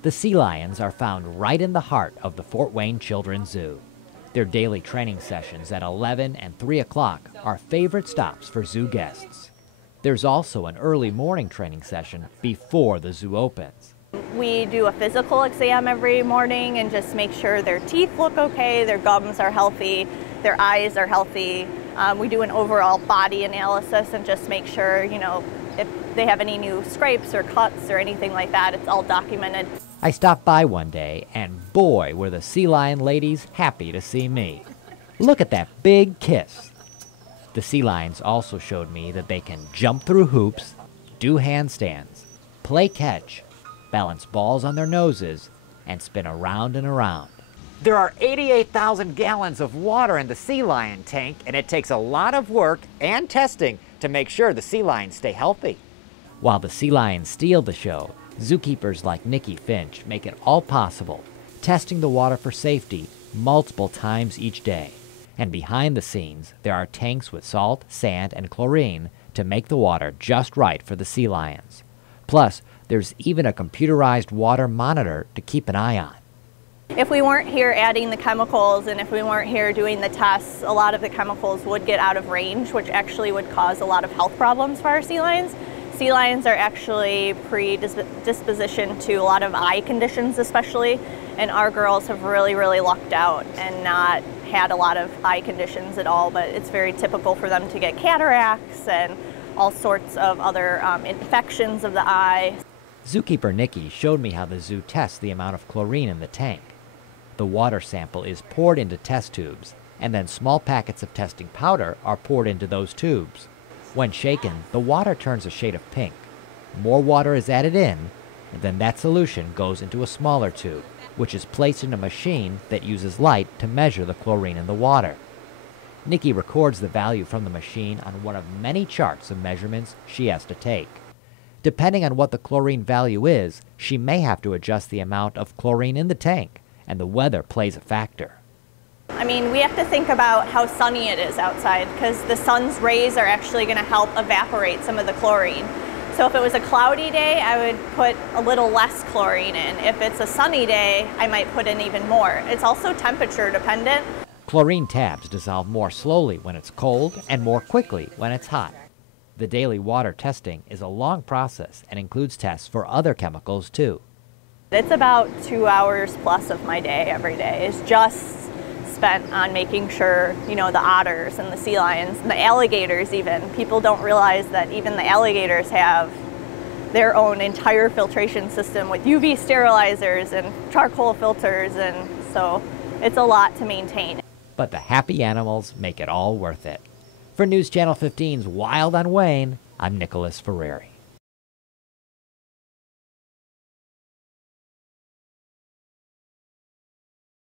The sea lions are found right in the heart of the Fort Wayne Children's Zoo. Their daily training sessions at 11 and 3 o'clock are favorite stops for zoo guests. There's also an early morning training session before the zoo opens. We do a physical exam every morning and just make sure their teeth look okay, their gums are healthy, their eyes are healthy. We do an overall body analysis and just make sure, if they have any new scrapes or cuts or anything like that, it's all documented. I stopped by one day, and boy, were the sea lion ladies happy to see me. Look at that big kiss. The sea lions also showed me that they can jump through hoops, do handstands, play catch, balance balls on their noses, and spin around and around. There are 88,000 gallons of water in the sea lion tank, and it takes a lot of work and testing to make sure the sea lions stay healthy. While the sea lions steal the show, zookeepers like Nikki Finch make it all possible, testing the water for safety multiple times each day. And behind the scenes, there are tanks with salt, sand, and chlorine to make the water just right for the sea lions. Plus, there's even a computerized water monitor to keep an eye on. If we weren't here adding the chemicals and if we weren't here doing the tests, a lot of the chemicals would get out of range, which actually would cause a lot of health problems for our sea lions. Sea lions are actually predispositioned to a lot of eye conditions especially, and our girls have really lucked out and not had a lot of eye conditions at all, but it's very typical for them to get cataracts and all sorts of other infections of the eye. Zookeeper Nikki showed me how the zoo tests the amount of chlorine in the tank. The water sample is poured into test tubes, and then small packets of testing powder are poured into those tubes. When shaken, the water turns a shade of pink. More water is added in, and then that solution goes into a smaller tube, which is placed in a machine that uses light to measure the chlorine in the water. Nikki records the value from the machine on one of many charts of measurements she has to take. Depending on what the chlorine value is, she may have to adjust the amount of chlorine in the tank, and the weather plays a factor. I mean, we have to think about how sunny it is outside because the sun's rays are actually going to help evaporate some of the chlorine. So if it was a cloudy day, I would put a little less chlorine in. If it's a sunny day, I might put in even more. It's also temperature dependent. Chlorine tabs dissolve more slowly when it's cold and more quickly when it's hot. The daily water testing is a long process and includes tests for other chemicals too. It's about 2 hours plus of my day every day is just spent on making sure, the otters and the sea lions and the alligators even. People don't realize that even the alligators have their own entire filtration system with UV sterilizers and charcoal filters, and so it's a lot to maintain. But the happy animals make it all worth it. For News Channel 15's Wild on Wayne, I'm Nicholas Ferreri.